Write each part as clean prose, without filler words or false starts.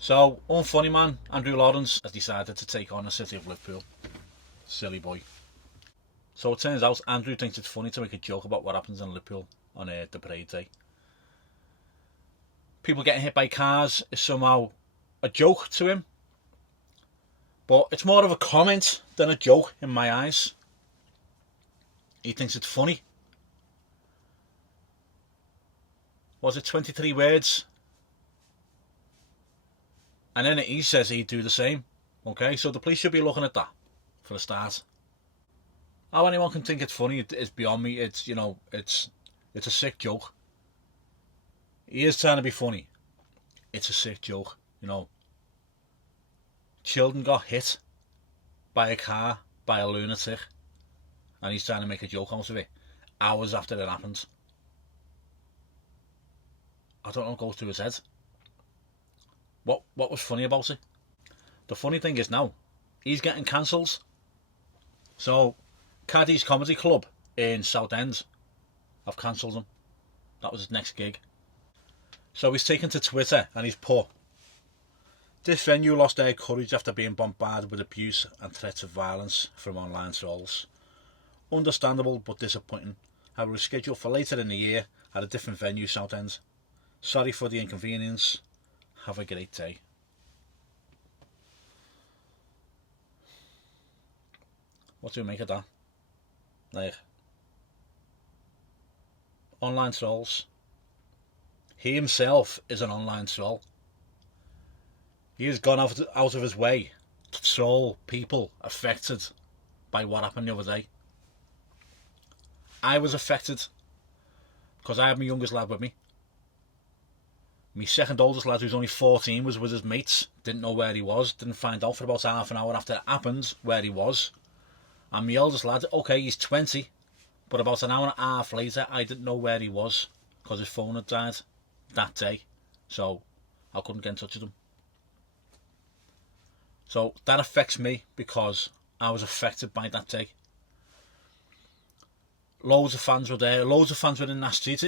So, Unfunny man, Andrew Lawrence, has decided to take on the city of Liverpool. Silly boy. So it turns out Andrew thinks it's funny to make a joke about what happens in Liverpool on the parade day. People getting hit by cars is somehow a joke to him, but it's more of a comment than a joke in my eyes. He thinks it's funny. Was it 23 words? And then he says he'd do the same. Okay, so the police should be looking at that for a start. How anyone can think it's funny is beyond me. It's it's a sick joke. He is trying to be funny. It's a sick joke, Children got hit by a car by a lunatic, and he's trying to make a joke out of it hours after it happened. I don't know what goes through his head. What was funny about it? The funny thing is now, he's getting cancelled. So, Caddy's Comedy Club in Southend have cancelled him. That was his next gig. So he's taken to Twitter and he's put, "This venue lost their courage after being bombarded with abuse and threats of violence from online trolls. Understandable but disappointing. I will reschedule for later in the year at a different venue, Southend. Sorry for the inconvenience. Have a great day." What do we make of that? Like, online trolls. He himself is an online troll. He has gone out of his way to troll people affected by what happened the other day. I was affected because I had my youngest lad with me. My second oldest lad, who's only 14, was with his mates, didn't know where he was, didn't find out for about half an hour after it happened where he was. And my eldest lad, okay, he's 20, but about an hour and a half later I didn't know where he was because his phone had died that day, so I couldn't get in touch with him. So that affects me because I was affected by that day. Loads of fans were there, loads of fans were in that street.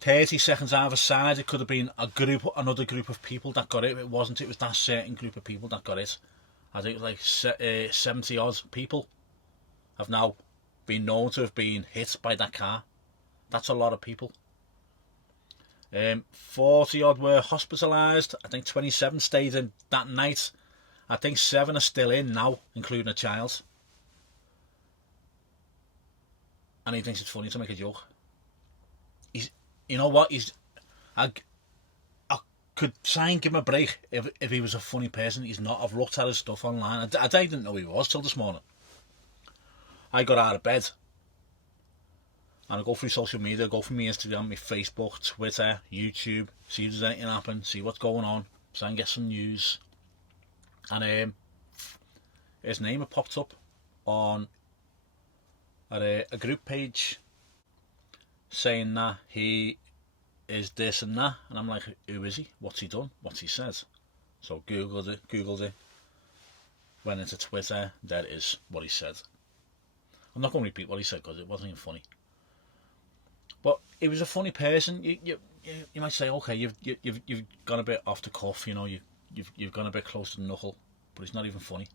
30 seconds either side, it could have been another group of people that got it. It wasn't, it was that certain group of people that got it. I think it was like 70 odd people have now been known to have been hit by that car. That's a lot of people. 40 odd were hospitalised. I think 27 stayed in that night. I think 7 are still in now, including a child. And he thinks it's funny to make a joke. You know what? I could try and give him a break if he was a funny person. He's not. I've looked at his stuff online. I didn't know he was till this morning. I got out of bed and I go through social media, go through my Instagram, my Facebook, Twitter, YouTube, see if there's anything happen, see what's going on, try and get some news. And his name had popped up on a group page saying that he is this and that, and I'm like, who is he? What's he done? What's he said? So googled it, went into Twitter, there it is, what he said. I'm not going to repeat what he said because it wasn't even funny. But he was a funny person. You might say, okay, you've gone a bit off the cuff, you've gone a bit close to the knuckle, but it's not even funny.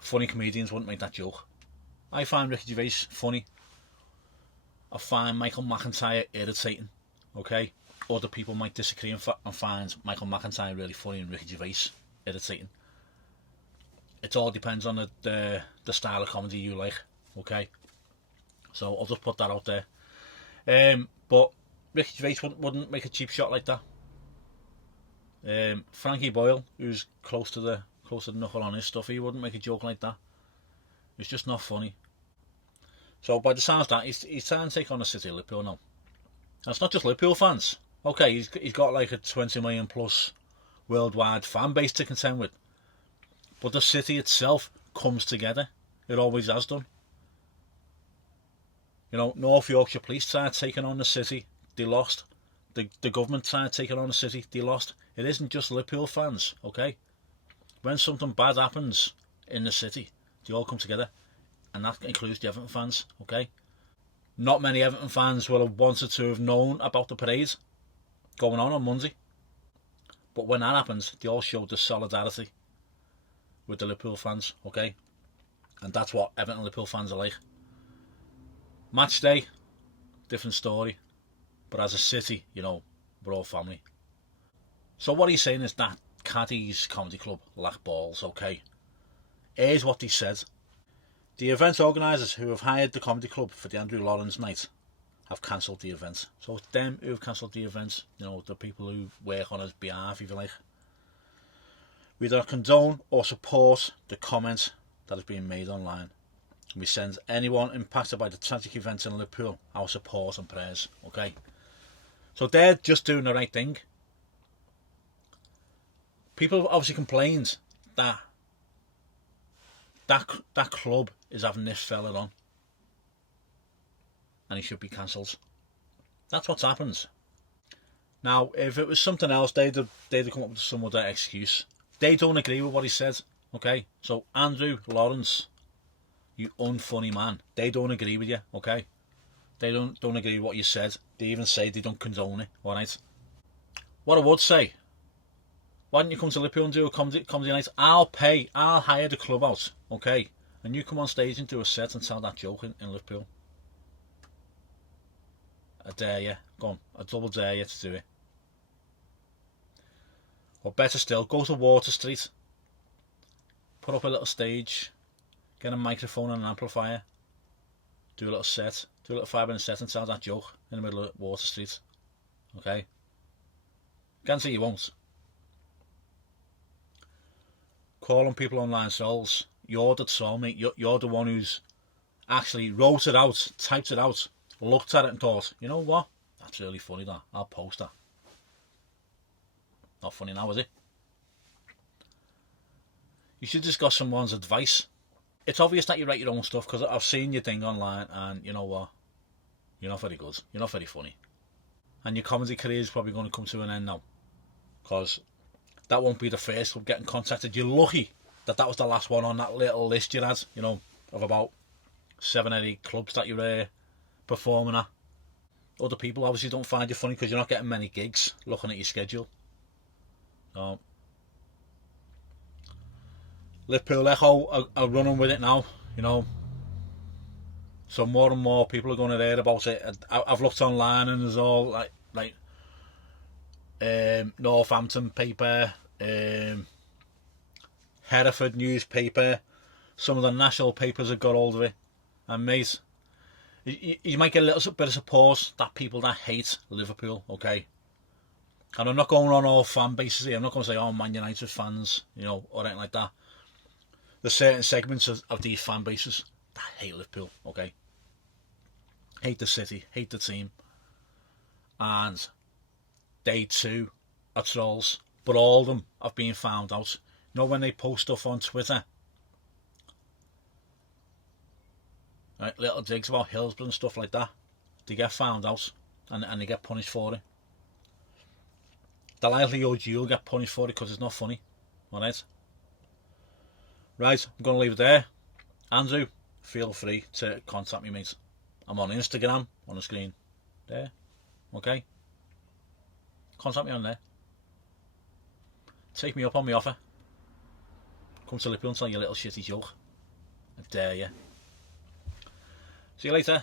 Funny comedians wouldn't make that joke. I find Ricky Gervais funny. I find Michael McIntyre irritating. Okay, other people might disagree and find Michael McIntyre really funny and Ricky Gervais irritating. It all depends on the style of comedy you like. Okay, so I'll just put that out there. But Ricky Gervais wouldn't make a cheap shot like that. Frankie Boyle, who's close to the knuckle on his stuff, he wouldn't make a joke like that. It's just not funny. So by the sounds of that, he's trying to take on the city of Liverpool now. And it's not just Liverpool fans. Okay, he's got like a 20 million plus worldwide fan base to contend with. But the city itself comes together. It always has done. North Yorkshire Police tried taking on the city. They lost. The government tried taking on the city. They lost. It isn't just Liverpool fans, okay? When something bad happens in the city, they all come together. And that includes the Everton fans, okay? Not many Everton fans will have wanted to have known about the parade. going on Monday. But when that happens, they all showed the solidarity with the Liverpool fans, okay? And that's what Everton and Liverpool fans are like. Match day, different story. But as a city, you know, we're all family. So what he's saying is that Caddy's Comedy Club lack balls, okay? Here's what he said. The event organisers who have hired the comedy club for the Andrew Lawrence night have cancelled the event. So it's them who have cancelled the event, you know, the people who work on his behalf, if you like. We don't condone or support the comment that is being made online. We send anyone impacted by the tragic event in Liverpool our support and prayers, okay? So they're just doing the right thing. People have obviously complained that that club is having this fella on and he should be cancelled. That's what's happened. Now, if it was something else, they'd have come up with some other excuse. They don't agree with what he said, okay? So, Andrew Lawrence, you unfunny man, they don't agree with you, okay? They don't agree with what you said. They even say they don't condone it, alright? What I would say, why don't you come to Liverpool and do a comedy night? I'll hire the club out, okay? And you come on stage and do a set and tell that joke in Liverpool. I dare you. Go on, I double dare you to do it. Or better still, go to Water Street, put up a little stage, get a microphone and an amplifier, do a little set, do a little 5-minute set and tell that joke in the middle of Water Street. Okay? Guarantee you won't. Calling people online souls, you're the soul, mate. You're the one who's actually wrote it out, typed it out, looked at it and thought, you know what? That's really funny, that. I'll post that. Not funny now, is it? You should just got someone's advice. It's obvious that you write your own stuff, because I've seen your thing online and you know what? You're not very good. You're not very funny. And your comedy career is probably going to come to an end now. Because that won't be the first of getting contacted. You're lucky that was the last one on that little list you had, you know, of about 7 or 8 clubs that you're performing at. Other people obviously don't find you funny because you're not getting many gigs looking at your schedule. So, Liverpool Echo are running with it now, you know. So more and more people are going to hear about it. I've looked online and there's all like Northampton paper, Hereford newspaper, some of the national papers have got hold of it. And mate, you might get a little bit of support, that people that hate Liverpool, okay? And I'm not going on all fan bases here. I'm not going to say, oh, Man United fans, you know, or anything like that. There's certain segments of these fan bases that hate Liverpool, okay? Hate the city, hate the team. And they too are trolls. But all of them have been found out. You know, when they post stuff on Twitter, right, little digs about Hillsborough and stuff like that, they get found out and they get punished for it. The likelihood you'll get punished for it because it's not funny. Alright? Right, I'm going to leave it there. Andrew, feel free to contact me, mate. I'm on Instagram, on the screen. There. Okay? Contact me on there. Take me up on my offer. Come to Liverpool and tell your little shitty joke. I dare you. See you later.